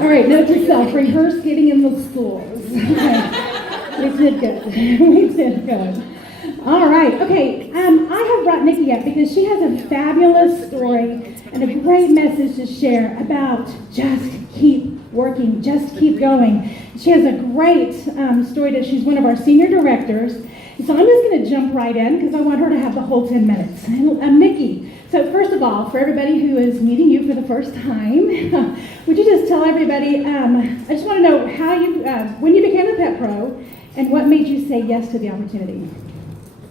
All right, note to self, rehearse getting in the schools. Okay. We did good. We did good. All right, okay. I have brought Niki up because she has a fabulous story and a great message to share about just keep working, just keep going. She has a great story that she's one of our senior directors. So I'm just going to jump right in because I want her to have the whole 10 minutes. Niki, so first of all, for everybody who is meeting you for the first time, would you just tell everybody, I just want to know how you, when you became a pet pro and what made you say yes to the opportunity?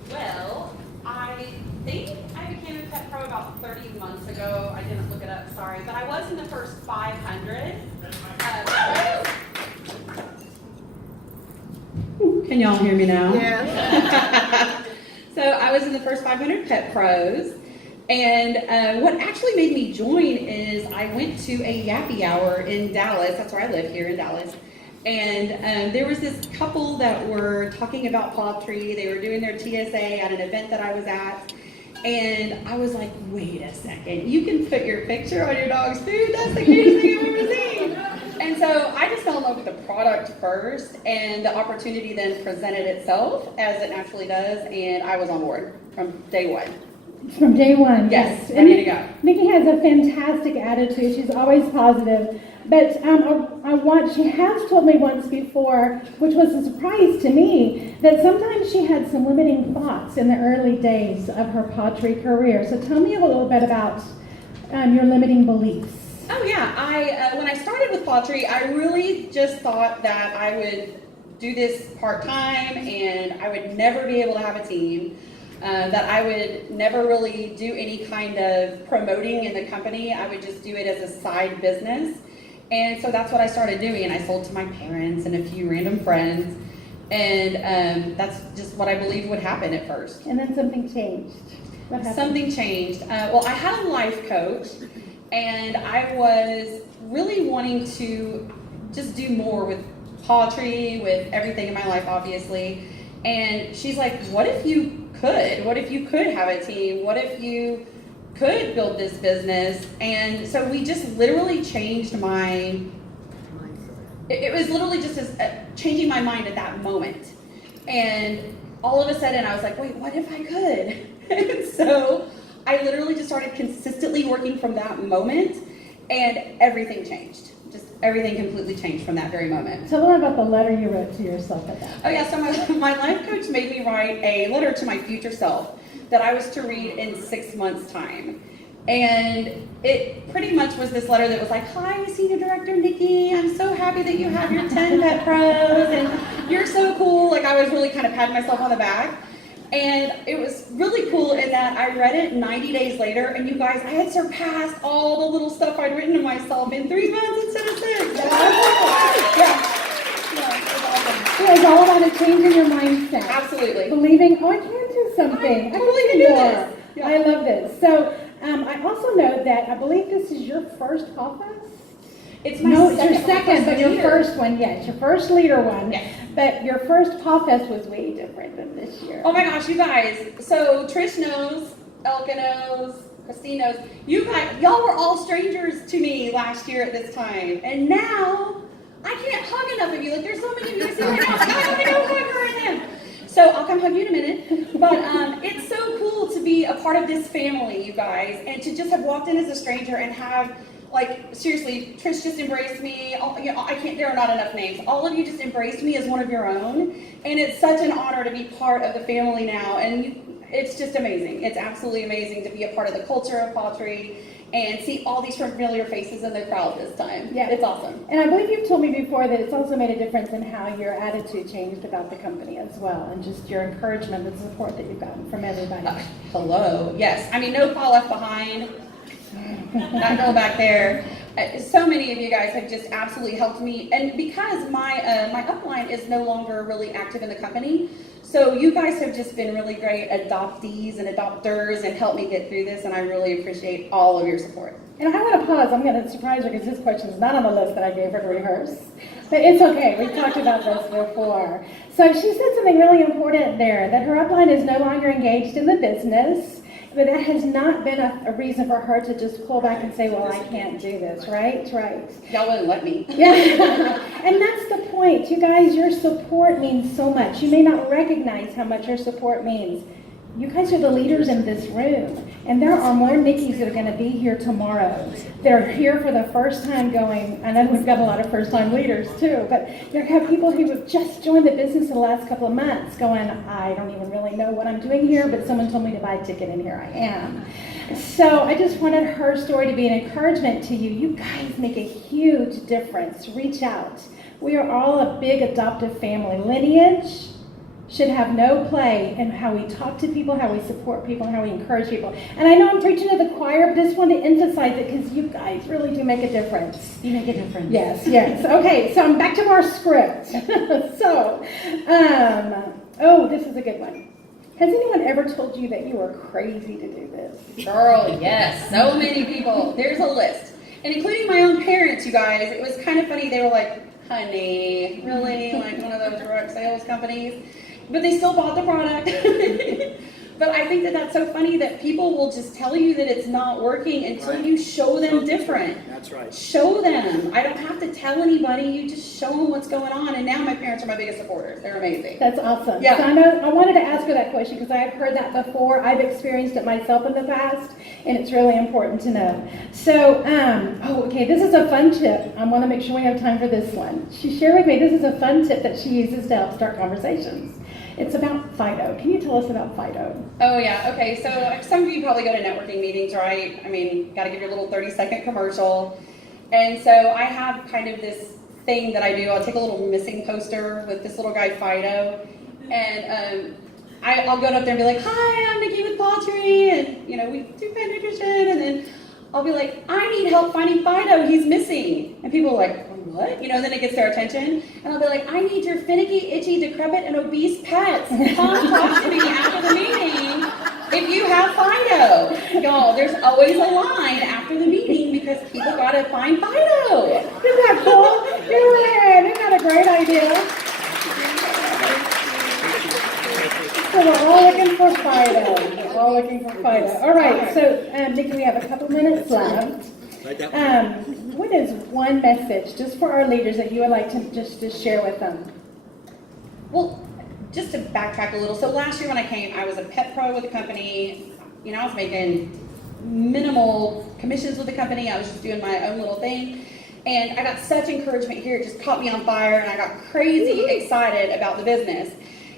Well, I think I became a pet pro about 30 months ago. I didn't look it up, sorry, but I was in the first 500. Can y'all hear me now? Yeah. So I was in the first 500 pet pros, and what actually made me join is I went to a yappy hour in Dallas. That's where I live, here in Dallas. And there was this couple that were talking about poultry. They were doing their TSA at an event that I was at. And I was like, wait a second, you can put your picture on your dog's food? That's the cutest thing I've ever seen. And so I just fell in love with the product first, and the opportunity then presented itself as it naturally does, and I was on board from day one. From day one, yes. Ready to go. Niki has a fantastic attitude. She's always positive. But she has told me once before, which was a surprise to me, that sometimes she had some limiting thoughts in the early days of her poultry career. So tell me a little bit about your limiting beliefs. Oh yeah, when I started with poultry, I really just thought that I would do this part-time and I would never be able to have a team. That I would never really do any kind of promoting in the company. I would just do it as a side business. And so that's what I started doing, and I sold to my parents and a few random friends, and that's just what I believed would happen at first. And then something changed. What happened? Something changed. Well, I had a life coach, and I was really wanting to just do more with poultry, with everything in my life, obviously. And she's like, what if you could? What if you could have a team? What if you could build this business? And so we just literally changed my mindset. It was literally just changing my mind at that moment. And all of a sudden I was like, wait, what if I could? And so I literally just started consistently working from that moment, and everything changed. Just everything completely changed from that very moment. Tell them about the letter you wrote to yourself at that. Oh yeah, so my life coach made me write a letter to my future self that I was to read in 6 months' time. And it pretty much was this letter that was like, hi, Senior Director Niki, I'm so happy that you have your 10 pet pros, and you're so cool. Like, I was really kind of patting myself on the back. And it was really cool in that I read it 90 days later, and you guys, I had surpassed all the little stuff I'd written to myself in 3 months instead of 6. Yeah. It was all about a change in your mindset. Absolutely. Believing, I can do something. I totally can do this. Yeah. I love this. So I also know that I believe this is your first pawFest. It's my second, but your first one, yes, your first leader one. Yes. But your first pawFest was way different than this year. Oh my gosh, you guys. So Trish knows, Elka knows, Christine knows. You guys, y'all were all strangers to me last year at this time. And now, I can't hug enough of you. Like, there's so many of you sitting right now. I don't even know who I'm right now. So I'll come hug you in a minute. But it's so cool to be a part of this family, you guys. And to just have walked in as a stranger and have, like, seriously, Trish just embraced me. There are not enough names. All of you just embraced me as one of your own. And it's such an honor to be part of the family now. And it's just amazing. It's absolutely amazing to be a part of the culture of poultry and see all these familiar faces in the crowd this time. Yeah. It's awesome. And I believe you've told me before that it's also made a difference in how your attitude changed about the company as well, and just your encouragement and support that you've gotten from everybody. Hello. Yes. I mean, no paw left behind. That girl back there. So many of you guys have just absolutely helped me, and because my upline is no longer really active in the company, so you guys have just been really great adoptees and adopters and helped me get through this, and I really appreciate all of your support. And I want to pause. I'm going to surprise her because this question is not on the list that I gave her to rehearse, but it's okay. We've talked about this before. So she said something really important there, that her upline is no longer engaged in the business. But that has not been a reason for her to just pull back and say, well, I can't do this, right? Right. Y'all wouldn't let me. Yeah. And that's the point. You guys, your support means so much. You may not recognize how much your support means. You guys are the leaders in this room. And there are more Nikis that are going to be here tomorrow. They're here for the first time going, I know we've got a lot of first-time leaders too, but you have people who have just joined the business in the last couple of months going, I don't even really know what I'm doing here, but someone told me to buy a ticket and here I am. So I just wanted her story to be an encouragement to you. You guys make a huge difference. Reach out. We are all a big adoptive family. Lineage should have no play in how we talk to people, how we support people, and how we encourage people. And I know I'm preaching to the choir, but I just want to emphasize it because you guys really do make a difference. You make a difference. Yes, yes. Okay, so I'm back to our script. So, this is a good one. Has anyone ever told you that you were crazy to do this? Girl, yes. So many people. There's a list. And including my own parents, you guys. It was kind of funny. They were like, honey, really? Like one of those direct sales companies? But they still bought the product. But I think that that's so funny that people will just tell you that it's not working until you show them different. That's right. Show them. I don't have to tell anybody. You just show them what's going on. And now my parents are my biggest supporters. They're amazing. That's awesome. Yeah. So I wanted to ask her that question because I've heard that before. I've experienced it myself in the past, and it's really important to know. So, okay, this is a fun tip. I want to make sure we have time for this one. She shared with me this is a fun tip that she uses to help start conversations. It's about FIDO. Can you tell us about FIDO? Oh, yeah. Okay, so some of you probably go to networking meetings, right? I mean, got to give your little 30-second commercial. And so I have kind of this thing that I do. I'll take a little missing poster with this little guy, Fido. And I'll go up there and be like, hi, I'm Niki with Poultry. And, we do pet nutrition. And then I'll be like, I need help finding Fido. He's missing. And people are like, what? Then it gets their attention. And I'll be like, I need your finicky, itchy, decrepit, and obese pets. Come talk to me after the meeting if you have Fido. Y'all, there's always a line after the meeting because people got to find Fido. Isn't that cool? Isn't that a great idea? So we're all looking for Fido. We're all looking for Fido. All right, so Niki, we have a couple minutes left. What is one message just for our leaders that you would like to share with them? Well, just to backtrack a little. So last year when I came, I was a pet pro with the company. I was making minimal commissions with the company. I was just doing my own little thing. And I got such encouragement here. It just caught me on fire. And I got crazy excited about the business.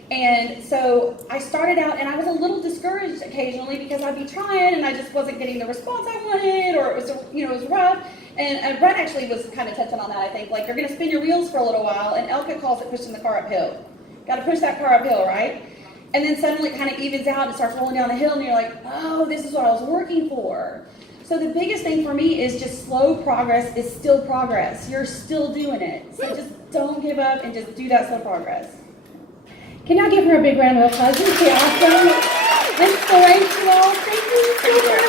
And so I started out, and I was a little discouraged occasionally because I'd be trying, and I just wasn't getting the response I wanted, or it was, it was rough. And Brett actually was kind of touching on that, I think. Like, you're going to spin your wheels for a little while, and Elka calls it pushing the car uphill. Got to push that car uphill, right? And then suddenly it kind of evens out and starts rolling down the hill, and you're like, oh, this is what I was working for. So the biggest thing for me is just slow progress is still progress. You're still doing it. So just don't give up and just do that slow progress. Can y'all give her a big round of applause? Isn't she awesome? Inspirational. Thank you so much.